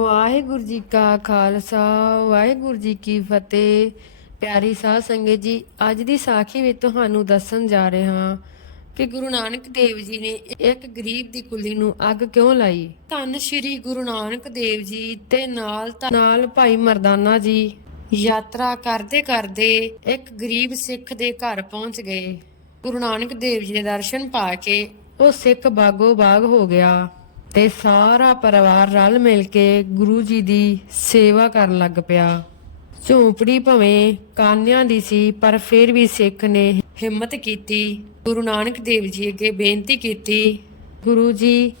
ਵਾਹਿਗੁਰੂ ਜੀ ਕਾ ਖਾਲਸਾ, ਵਾਹਿਗੁਰੂ ਜੀ ਕੀ ਫਤਿਹ। ਪਿਆਰੀ ਸਾਧ ਸੰਗਤ ਜੀ, ਅੱਜ ਦੀ ਸਾਖੀ ਵਿੱਚ ਤੁਹਾਨੂੰ ਦੱਸਣ ਜਾ ਰਹੇ ਹਾਂ ਕਿ ਗੁਰੂ ਨਾਨਕ ਦੇਵ ਜੀ ਨੇ ਇੱਕ ਗਰੀਬ ਦੀ ਕੁੱਲੀ ਨੂੰ ਅੱਗ ਕਿਉਂ ਲਾਈ? ਧੰਨ ਸ਼੍ਰੀ ਗੁਰੂ ਨਾਨਕ ਦੇਵ ਜੀ ਤੇ ਨਾਲ ਨਾਲ ਭਾਈ ਮਰਦਾਨਾ ਜੀ ਯਾਤਰਾ ਕਰਦੇ ਕਰਦੇ ਇੱਕ ਗਰੀਬ ਸਿੱਖ ਦੇ ਘਰ ਪਹੁੰਚ ਗਏ। ਗੁਰੂ ਨਾਨਕ ਦੇਵ ਜੀ ਦੇ ਦਰਸ਼ਨ ਪਾ ਕੇ ਉਹ ਸਿੱਖ ਬਾਗੋ ਬਾਗ ਹੋ ਗਿਆ। ਤੇ ਸਾਰਾ ਪਰਿਵਾਰ ਰਲ ਮਿਲ ਕੇ ਗੁਰੂ ਜੀ ਦੀ ਸੇਵਾ ਕਰਨ ਲੱਗ ਪਿਆ। ਝੌਂਪੜੀ ਭਵੇਂ ਕਾਨਿਆਂ ਦੀ ਸੀ, ਪਰ ਫਿਰ ਵੀ ਸਿੱਖ ਨੇ ਹਿੰਮਤ ਕੀਤੀ। ਗੁਰੂ ਨਾਨਕ ਦੇਵ ਜੀ ਅੱਗੇ ਬੇਨਤੀ ਕੀਤੀ, ਗੁਰੂ ਜੀ,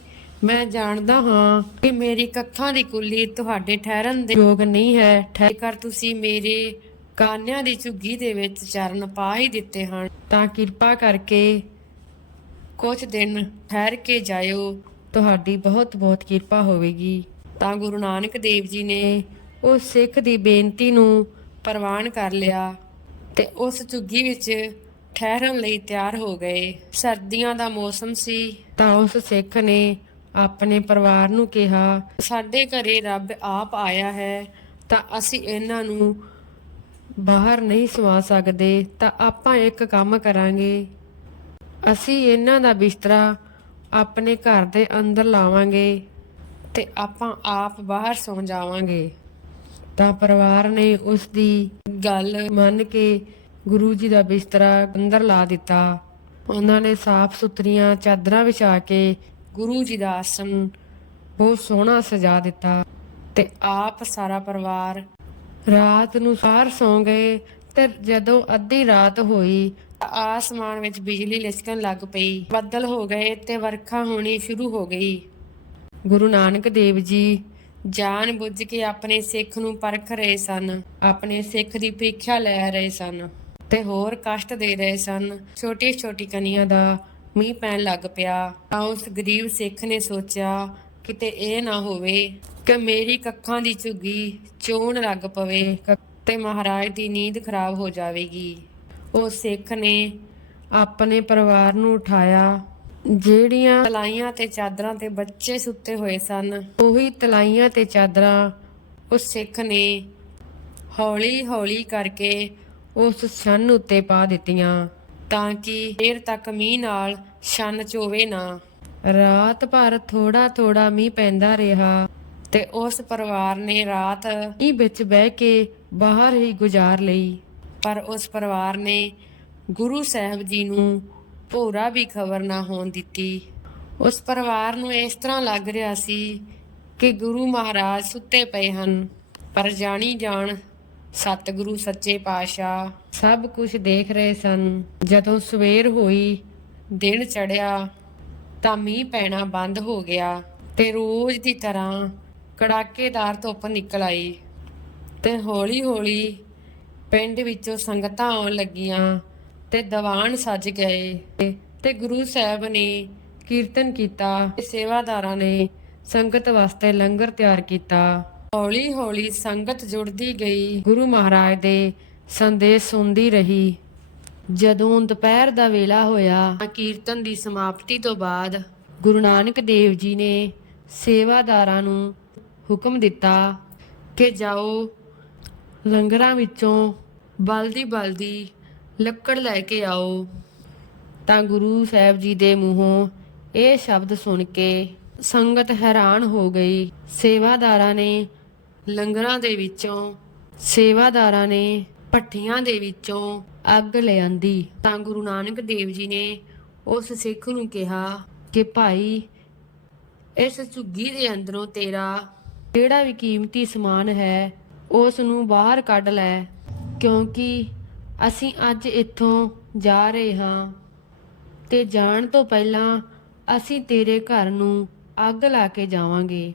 ਮੈਂ ਜਾਣਦਾ ਹਾਂ ਕਿ ਮੇਰੀ ਕੱਖਾਂ ਦੀ ਕੁੱਲੀ ਤੁਹਾਡੇ ਠਹਿਰਨ ਦੇ ਯੋਗ ਨਹੀਂ ਹੈ। ਠਹਿਰ ਤੁਸੀਂ ਮੇਰੇ ਕਾਨਿਆਂ ਦੀ ਝੁੱਗੀ ਦੇ ਵਿੱਚ ਚਰਨ ਪਾ ਹੀ ਦਿੱਤੇ ਹਨ, ਤਾਂ ਕਿਰਪਾ ਕਰਕੇ ਕੁਝ ਦਿਨ ਠਹਿਰ ਕੇ ਜਾਇਓ। ਤੁਹਾਡੀ ਬਹੁਤ ਬਹੁਤ ਕਿਰਪਾ ਹੋਵੇਗੀ। ਤਾਂ ਗੁਰੂ ਨਾਨਕ ਦੇਵ ਜੀ ਨੇ ਉਸ ਸਿੱਖ ਦੀ ਬੇਨਤੀ ਨੂੰ ਪ੍ਰਵਾਨ ਕਰ ਲਿਆ ਤੇ ਉਸ ਝੁੱਗੀ ਵਿੱਚ ਠਹਿਰਨ ਲਈ ਤਿਆਰ ਹੋ ਗਏ। ਸਰਦੀਆਂ ਦਾ ਮੌਸਮ ਸੀ। ਤਾਂ ਉਸ ਸਿੱਖ ਨੇ ਆਪਣੇ ਪਰਿਵਾਰ ਨੂੰ ਕਿਹਾ ਸਾਡੇ ਘਰੇ ਰੱਬ ਆਪ ਆਇਆ ਹੈ ਤਾਂ ਅਸੀਂ ਇਹਨਾਂ ਨੂੰ ਬਾਹਰ ਨਹੀਂ ਸਵਾ ਸਕਦੇ ਤਾਂ ਆਪਾਂ ਇੱਕ ਕੰਮ ਕਰਾਂਗੇ। ਅਸੀਂ ਇਹਨਾਂ ਦਾ ਬਿਸਤਰਾ ਆਪਣੇ ਘਰ ਦੇ ਅੰਦਰ ਲਾਵਾਂਗੇ ਤੇ ਆਪਾਂ ਆਪ ਬਾਹਰ ਸੌ ਜਾਵਾਂਗੇ। ਤਾਂ ਪਰਿਵਾਰ ਨੇ ਉਸ ਦੀ ਗੱਲ ਮੰਨ ਕੇ ਗੁਰੂ ਜੀ ਦਾ ਬਿਸਤਰਾ ਅੰਦਰ ਲਾ ਦਿੱਤਾ। ਉਹਨਾਂ ਨੇ ਸਾਫ਼ ਸੁਥਰੀਆਂ ਚਾਦਰਾਂ ਵਿਛਾ ਕੇ ਗੁਰੂ ਜੀ ਦਾ ਆਸਣ ਬਹੁਤ ਸੋਹਣਾ ਸਜਾ ਦਿੱਤਾ ਤੇ ਆਪ ਸਾਰਾ ਪਰਿਵਾਰ ਰਾਤ ਨੂੰ ਸਾਰ ਸੌਂ ਗਏ ਤੇ ਜਦੋਂ ਅੱਧੀ ਰਾਤ ਹੋਈ ਆਸਮਾਨ ਵਿੱਚ ਬਿਜਲੀ ਲਿਸ਼ਕਣ ਲੱਗ ਪਈ। ਬੱਦਲ ਹੋ ਗਏ ਤੇ ਵਰਖਾ ਹੋਣੀ ਸ਼ੁਰੂ ਹੋ ਗਈ। ਗੁਰੂ ਨਾਨਕ ਦੇਵ ਜੀ ਜਾਣ ਬੁੱਝ ਕੇ ਆਪਣੇ ਸਿੱਖ ਨੂੰ ਪਰਖ ਰਹੇ ਸਨ। ਆਪਣੇ ਸਿੱਖ ਦੀ ਪ੍ਰੀਖਿਆ ਲੈ ਰਹੇ ਸਨ ਤੇ ਹੋਰ ਕਸ਼ਟ ਦੇ ਰਹੇ ਸਨ। ਛੋਟੀ ਛੋਟੀ ਕਨੀਆਂ ਦਾ ਮੀਂਹ ਪੈਣ ਲੱਗ ਪਿਆ। ਤਾਂ ਉਸ ਗਰੀਬ ਸਿੱਖ ਨੇ ਸੋਚਿਆ, ਕਿਤੇ ਇਹ ਨਾ ਹੋਵੇ ਕਿ ਮੇਰੀ ਕੱਖਾਂ ਦੀ ਝੁੱਗੀ ਚੋਣ ਲੱਗ ਪਵੇ ਤੇ ਮਹਾਰਾਜ ਦੀ ਨੀਂਦ ਖਰਾਬ ਹੋ ਜਾਵੇਗੀ। ਉਹ ਸਿੱਖ ਨੇ ਆਪਣੇ ਪਰਿਵਾਰ ਨੂੰ ਉਠਾਇਆ। ਜਿਹੜੀਆਂ ਤਲਾਈਆਂ ਤੇ ਚਾਦਰਾਂ ਤੇ ਬੱਚੇ ਸੁੱਤੇ ਹੋਏ ਸਨ, ਉਹੀ ਤਲਾਈਆਂ ਤੇ ਚਾਦਰਾਂ ਉਸ ਸਿੱਖ ਨੇ ਹੌਲੀ ਹੌਲੀ ਕਰਕੇ ਉਸ ਛੰਨ ਉੱਤੇ ਪਾ ਦਿੱਤੀਆਂ ਤਾਂ ਕਿ ਦੇਰ ਤੱਕ ਮੀਂਹ ਨਾਲ ਛੰਨ ਚੋਵੇ ਨਾ। ਰਾਤ ਭਰ ਥੋੜਾ ਥੋੜਾ ਮੀਂਹ ਪੈਂਦਾ ਰਿਹਾ ਤੇ ਉਸ ਪਰਿਵਾਰ ਨੇ ਰਾਤ ਮੀਂਹ ਵਿੱਚ ਬਹਿ ਕੇ ਬਾਹਰ ਹੀ ਗੁਜ਼ਾਰ ਲਈ। ਪਰ ਉਸ ਪਰਿਵਾਰ ਨੇ ਗੁਰੂ ਸਾਹਿਬ ਜੀ ਨੂੰ ਭੋਰਾ ਵੀ ਖਬਰ ਨਾ ਹੋਣ ਦਿੱਤੀ। ਉਸ ਪਰਿਵਾਰ ਨੂੰ ਇਸ ਤਰ੍ਹਾਂ ਲੱਗ ਰਿਹਾ ਸੀ ਕਿ ਗੁਰੂ ਮਹਾਰਾਜ ਸੁੱਤੇ ਪਏ ਹਨ, ਪਰ ਜਾਣੀ ਜਾਣ ਸਤਿਗੁਰੂ, ਸੱਚੇ ਪਾਤਸ਼ਾਹ ਸਭ ਕੁਝ ਦੇਖ ਰਹੇ ਸਨ। ਜਦੋਂ ਸਵੇਰ ਹੋਈ, ਦਿਨ ਚੜਿਆ ਤਾਂ ਮੀਂਹ ਪੈਣਾ ਬੰਦ ਹੋ ਗਿਆ ਤੇ ਰੋਜ਼ ਦੀ ਤਰ੍ਹਾਂ ਕੜਾਕੇਦਾਰ ਧੁੱਪ ਨਿਕਲ ਆਈ ਤੇ ਹੌਲੀ-ਹੌਲੀ ਪਿੰਡ ਵਿੱਚੋਂ ਸੰਗਤਾਂ ਆਉਣ ਲੱਗੀਆਂ ਤੇ ਦੀਵਾਨ ਸੱਜ ਗਏ ਤੇ ਗੁਰੂ ਸਾਹਿਬ ਨੇ ਕੀਰਤਨ ਕੀਤਾ ਤੇ ਸੇਵਾਦਾਰਾਂ ਨੇ ਸੰਗਤ ਵਾਸਤੇ ਲੰਗਰ ਤਿਆਰ ਕੀਤਾ। ਹੌਲੀ-ਹੌਲੀ ਸੰਗਤ ਜੁੜਦੀ ਗਈ। ਗੁਰੂ ਮਹਾਰਾਜ ਦੇ ਸੰਦੇਸ਼ ਸੁਣਦੀ ਰਹੀ। ਜਦੋਂ ਦੁਪਹਿਰ ਦਾ ਵੇਲਾ ਹੋਇਆ ਤਾਂ ਕੀਰਤਨ ਦੀ ਸਮਾਪਤੀ ਤੋਂ ਬਾਅਦ ਗੁਰੂ ਨਾਨਕ ਦੇਵ ਜੀ ਨੇ ਸੇਵਾਦਾਰਾਂ ਨੂੰ ਹੁਕਮ ਦਿੱਤਾ ਕਿ ਜਾਓ ਲੰਗਰਾਂ ਵਿੱਚੋਂ ਬਲਦੀ ਬਲਦੀ ਲੱਕੜ ਲੈ ਕੇ ਆਓ। ਤਾਂ ਗੁਰੂ ਸਾਹਿਬ ਜੀ ਦੇ ਮੂੰਹੋਂ ਇਹ ਸ਼ਬਦ ਸੁਣ ਕੇ ਸੰਗਤ ਹੈਰਾਨ ਹੋ ਗਈ। ਸੇਵਾਦਾਰਾਂ ਨੇ ਲੰਗਰਾਂ ਦੇ ਵਿੱਚੋਂ, ਸੇਵਾਦਾਰਾਂ ਨੇ ਭੱਠੀਆਂ ਦੇ ਵਿੱਚੋਂ ਅੱਗ ਲਿਆਂਦੀ ਤਾਂ ਗੁਰੂ ਨਾਨਕ ਦੇਵ ਜੀ ਨੇ ਉਸ ਸਿੱਖ ਨੂੰ ਕਿਹਾ ਕਿ ਭਾਈ, ਇਸ ਝੁੱਗੀ ਦੇ ਅੰਦਰੋਂ ਤੇਰਾ ਜਿਹੜਾ ਵੀ ਕੀਮਤੀ ਸਮਾਨ ਹੈ ਉਸ ਨੂੰ ਬਾਹਰ ਕੱਢ ਲੈ, ਕਿਉਂਕਿ ਅਸੀਂ ਅੱਜ ਇੱਥੋਂ ਜਾ ਰਹੇ ਹਾਂ। ਤੇ ਜਾਣ ਤੋਂ ਪਹਿਲਾਂ ਅਸੀਂ ਤੇਰੇ ਘਰ ਨੂੰ ਅੱਗ ਲਾ ਕੇ ਜਾਵਾਂਗੇ।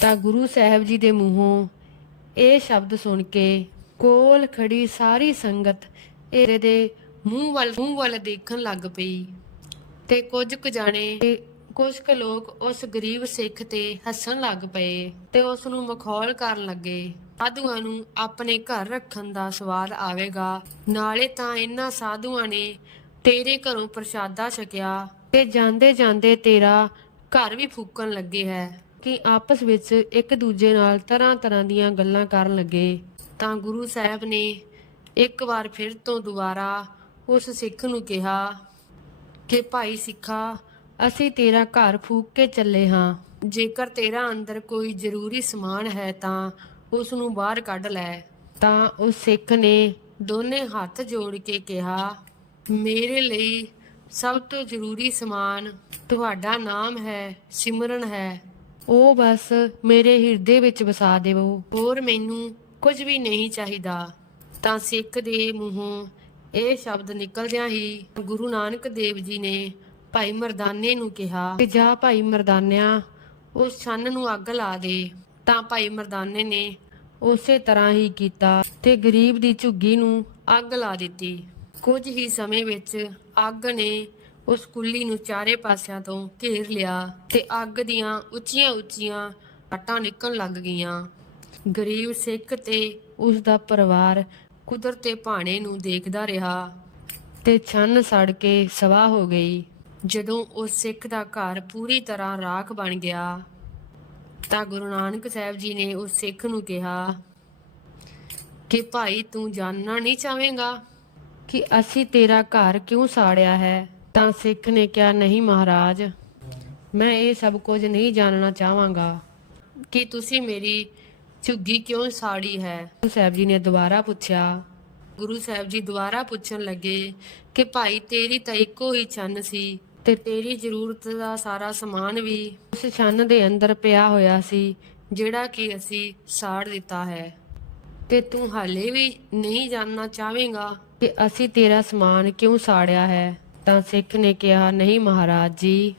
ਤਾਂ ਗੁਰੂ ਸਾਹਿਬ ਜੀ ਦੇ ਮੂੰਹੋਂ ਇਹ ਸ਼ਬਦ ਸੁਣ ਕੇ ਕੋਲ ਖੜੀ ਸਾਰੀ ਸੰਗਤ ਇਹਦੇ ਦੇ ਮੂੰਹ ਵੱਲ ਮੂੰਹ ਵੱਲ ਦੇਖਣ ਲੱਗ ਪਈ। ਤੇ ਕੁਝ ਕੁ ਜਾਣੇ ਤੇ ਕੁਝ ਕੁ ਲੋਕ ਉਸ ਗਰੀਬ ਸਿੱਖ ਤੇ ਹੱਸਣ ਲੱਗ ਪਏ ਤੇ ਉਸ ਨੂੰ ਮਖੌਲ ਕਰਨ ਲੱਗੇ। ਸਾਧੂਆਂ ਨੂੰ ਆਪਣੇ ਘਰ ਰੱਖਣ ਦਾ ਸਵਾਦ ਆਵੇਗਾ। ਨਾਲੇ ਤਾਂ ਇਹਨਾਂ ਸਾਧੂਆਂ ਨੇ ਤੇਰੇ ਘਰੋਂ ਪ੍ਰਸ਼ਾਦਾ ਛਕਿਆ ਤੇ ਜਾਂਦੇ ਜਾਂਦੇ ਤੇਰਾ ਘਰ ਵੀ ਫੂਕਣ ਲੱਗੇ ਹੈ ਲੋਕੀ ਆਪਸ ਵਿੱਚ ਇੱਕ ਦੂਜੇ ਨਾਲ ਤਰ੍ਹਾਂ ਤਰ੍ਹਾਂ ਦੀਆਂ ਗੱਲਾਂ ਕਰਨ ਲੱਗੇ। ਤਾਂ ਗੁਰੂ ਸਾਹਿਬ ਨੇ ਇੱਕ ਵਾਰ ਫਿਰ ਤੋਂ ਦੁਬਾਰਾ ਉਸ ਸਿੱਖ ਨੂੰ ਕਿਹਾ ਕਿ, ਭਾਈ ਸਿੱਖਾ, ਅਸੀਂ ਤੇਰਾ ਘਰ ਫੂਕ ਕੇ ਚੱਲੇ ਹਾਂ। ਜੇਕਰ ਤੇਰਾ ਅੰਦਰ ਕੋਈ ਜ਼ਰੂਰੀ ਸਮਾਨ ਹੈ ਤਾਂ ਉਸ ਨੂੰ ਬਾਹਰ ਕੱਢ ਲੈ। ਤਾਂ ਉਸ ਸਿੱਖ ਨੇ ਦੋਨੇ ਹੱਥ ਜੋੜ ਕੇ ਕਿਹਾ ਮੇਰੇ ਲਈ ਸਭ ਤੋਂ ਜ਼ਰੂਰੀ ਸਮਾਨ ਤੁਹਾਡਾ ਨਾਮ ਹੈ ਸਿਮਰਨ ਹੈ। ਉਹ ਬਸ ਮੇਰੇ ਹਿਰਦੇ ਵਿੱਚ ਵਸਾ ਦੇਵੋ। ਹੋਰ ਮੈਨੂੰ ਕੁਝ ਵੀ ਨਹੀਂ ਚਾਹੀਦਾ। ਤਾਂ ਸਿੱਖ ਦੇ ਮੂੰਹੋਂ ਇਹ ਸ਼ਬਦ ਨਿਕਲਦਿਆਂ ਹੀ ਗੁਰੂ ਨਾਨਕ ਦੇਵ ਜੀ ਨੇ ਭਾਈ ਮਰਦਾਨੇ ਨੂੰ ਕਿਹਾ ਕਿ ਜਾ ਭਾਈ ਮਰਦਾਨਿਆ ਉਸ ਛੰਨ ਨੂੰ ਅੱਗ ਲਾ ਦੇ। ਤਾਂ ਭਾਈ ਮਰਦਾਨੇ ਨੇ ਉਸੇ ਤਰ੍ਹਾਂ ਹੀ ਕੀਤਾ ਤੇ ਗਰੀਬ ਦੀ ਝੁੱਗੀ ਨੂੰ ਅੱਗ ਲਾ ਦਿੱਤੀ। ਕੁਝ ਹੀ ਸਮੇਂ ਵਿੱਚ ਅੱਗ ਨੇ ਉਸ ਕੁੱਲੀ ਨੂੰ ਚਾਰੇ ਪਾਸਿਆਂ ਤੋਂ ਘੇਰ ਲਿਆ ਤੇ ਅੱਗ ਦੀਆਂ ਉੱਚੀਆਂ ਉੱਚੀਆਂ ਆਟਾਂ ਨਿਕਲਣ ਲੱਗ ਗਈਆਂ। ਗਰੀਬ ਸਿੱਖ ਤੇ ਉਸ ਦਾ ਪਰਿਵਾਰ ਕੁਦਰਤੇ ਭਾਣੇ ਨੂੰ ਦੇਖਦਾ ਰਿਹਾ ਤੇ ਛੰਨ ਸੜ ਕੇ ਸਵਾਹ ਹੋ ਗਈ। ਜਦੋਂ ਉਸ ਸਿੱਖ ਦਾ ਘਰ ਪੂਰੀ ਤਰ੍ਹਾਂ ਰਾਖ ਬਣ ਗਿਆ ਤਾਂ ਗੁਰੂ ਨਾਨਕ ਸਾਹਿਬ ਜੀ ਨੇ ਉਸ ਸਿੱਖ ਨੂੰ ਕਿਹਾ ਕਿ ਭਾਈ ਤੂੰ ਜਾਣਨਾ ਨਹੀਂ ਚਾਹੇਗਾ ਕਿ ਅਸੀਂ ਤੇਰਾ ਘਰ ਕਿਉਂ ਸਾੜਿਆ ਹੈ? ਤਾਂ ਸਿੱਖ ਨੇ ਕਿਹਾ, ਨਹੀਂ ਮਹਾਰਾਜ, ਮੈਂ ਇਹ ਸਭ ਕੁਝ ਨਹੀਂ ਜਾਣਨਾ ਚਾਹਾਂਗਾ। ਕਿ ਤੁਸੀਂ ਮੇਰੀ ਝੁੱਗੀ ਕਿਉਂ ਸਾੜੀ ਹੈ? ਗੁਰੂ ਸਾਹਿਬ ਜੀ ਨੇ ਦੁਬਾਰਾ ਪੁੱਛਿਆ। ਗੁਰੂ ਸਾਹਿਬ ਜੀ ਦੁਬਾਰਾ ਪੁੱਛਣ ਲੱਗੇ ਕਿ ਭਾਈ ਤੇਰੀ ਤਾਂ ਇੱਕੋ ਹੀ ਚੰਨ ਸੀ। ਤੇ ਤੇਰੀ ਜ਼ਰੂਰਤ ਦਾ ਸਾਰਾ ਸਮਾਨ ਵੀ ਉਸ ਛੰਨ ਦੇ ਅੰਦਰ ਪਿਆ ਹੋਇਆ ਸੀ, ਜਿਹੜਾ ਕਿ ਅਸੀਂ ਸਾੜ ਦਿੱਤਾ ਹੈ। ਤੇ ਤੂੰ ਹਾਲੇ ਵੀ ਨਹੀਂ ਜਾਣਨਾ ਚਾਹਵੇਂਗਾ ਕਿ ਅਸੀਂ ਤੇਰਾ ਸਮਾਨ ਕਿਉਂ ਸਾੜਿਆ ਹੈ। ਤਾਂ ਸਿੱਖ ਨੇ ਕਿਹਾ, ਨਹੀਂ ਮਹਾਰਾਜ ਜੀ,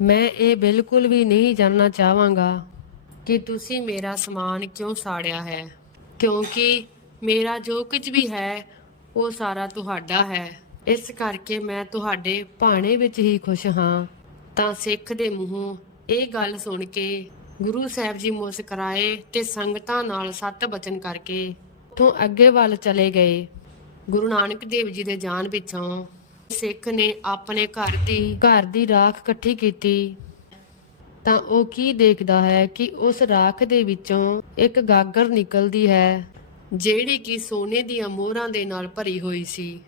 ਮੈਂ ਇਹ ਬਿਲਕੁਲ ਵੀ ਨਹੀਂ ਜਾਣਨਾ ਚਾਹਾਂਗਾ ਕਿ ਤੁਸੀਂ ਮੇਰਾ ਸਮਾਨ ਕਿਉਂ ਸਾੜਿਆ ਹੈ, ਕਿਉਂਕਿ ਮੇਰਾ ਜੋ ਕੁਝ ਵੀ ਹੈ, ਉਹ ਸਾਰਾ ਤੁਹਾਡਾ ਹੈ। ਇਸ ਕਰਕੇ ਮੈਂ ਤੁਹਾਡੇ ਭਾਣੇ ਵਿੱਚ ਹੀ ਖੁਸ਼ ਹਾਂ। ਤਾਂ ਸਿੱਖ ਦੇ ਮੂੰਹੋਂ ਇਹ ਗੱਲ ਸੁਣ ਕੇ ਗੁਰੂ ਸਾਹਿਬ ਜੀ ਮੁਸਕਰਾਏ ਤੇ ਸੰਗਤਾਂ ਨਾਲ ਸੱਤ ਬਚਨ ਕਰਕੇ ਉਥੋਂ ਅੱਗੇ ਵੱਲ ਚਲੇ ਗਏ। ਗੁਰੂ ਨਾਨਕ ਦੇਵ ਜੀ ਦੇ ਜਾਣ ਪਿੱਛੋਂ ਸਿੱਖ ਨੇ ਆਪਣੇ ਘਰ ਦੀ ਘਰ ਦੀ ਰਾਖ ਇਕੱਠੀ ਕੀਤੀ। ਤਾਂ ਉਹ ਕੀ ਦੇਖਦਾ ਹੈ ਕਿ ਉਸ ਰਾਖ ਦੇ ਵਿੱਚੋਂ ਇੱਕ ਗਾਗਰ ਨਿਕਲਦੀ ਹੈ, ਜਿਹੜੀ ਕਿ ਸੋਨੇ ਦੀਆਂ ਮੋਹਰਾਂ ਦੇ ਨਾਲ ਭਰੀ ਹੋਈ ਸੀ।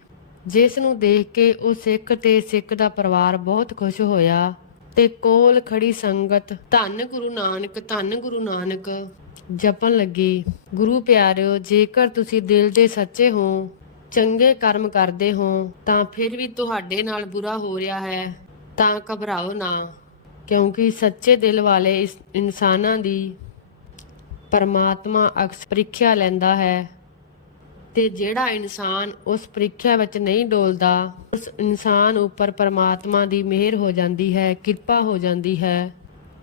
ਜਿਸ ਨੂੰ ਦੇਖ ਕੇ ਉਹ ਸਿੱਖ ਤੇ ਸਿੱਖ ਦਾ ਪਰਿਵਾਰ ਬਹੁਤ ਖੁਸ਼ ਹੋਇਆ ਤੇ ਕੋਲ ਖੜੀ ਸੰਗਤ ਧੰਨ ਗੁਰੂ ਨਾਨਕ, ਧੰਨ ਗੁਰੂ ਨਾਨਕ ਜਪਣ ਲੱਗੀ। ਗੁਰੂ ਪਿਆਰਿਓ, ਜੇਕਰ ਤੁਸੀਂ ਦਿਲ ਦੇ ਸੱਚੇ ਹੋ, ਚੰਗੇ ਕਰਮ ਕਰਦੇ ਹੋ, ਤਾਂ ਫਿਰ ਵੀ ਤੁਹਾਡੇ ਨਾਲ ਬੁਰਾ ਹੋ ਰਿਹਾ ਹੈ, ਤਾਂ ਘਬਰਾਓ ਨਾ। ਕਿਉਂਕਿ ਸੱਚੇ ਦਿਲ ਵਾਲੇ ਇਸ ਇਨਸਾਨਾਂ ਦੀ ਪਰਮਾਤਮਾ ਅਕਸ ਪ੍ਰੀਖਿਆ ਲੈਂਦਾ ਹੈ। ਤੇ ਜਿਹੜਾ ਇਨਸਾਨ ਉਸ ਪ੍ਰੀਖਿਆ ਵਿੱਚ ਨਹੀਂ ਡੋਲਦਾ, ਉਸ ਇਨਸਾਨ ਉੱਪਰ ਪਰਮਾਤਮਾ ਦੀ ਮਿਹਰ ਹੋ ਜਾਂਦੀ ਹੈ, ਕਿਰਪਾ ਹੋ ਜਾਂਦੀ ਹੈ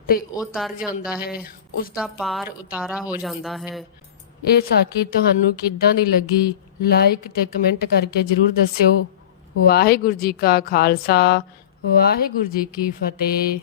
ਤੇ ਉਹ ਤਰ ਜਾਂਦਾ ਹੈ ਉਸ ਦਾ ਪਾਰ ਉਤਾਰਾ ਹੋ ਜਾਂਦਾ ਹੈ। ਇਹ ਸਾਖੀ ਤੁਹਾਨੂੰ ਕਿੱਦਾਂ ਦੀ ਲੱਗੀ? ਲਾਈਕ ਤੇ ਕਮੈਂਟ ਕਰਕੇ ਜਰੂਰ ਦੱਸਿਓ। ਵਾਹਿਗੁਰੂ ਜੀ ਕਾ ਖਾਲਸਾ, ਵਾਹਿਗੁਰੂ ਜੀ ਕੀ ਫਤਿਹ।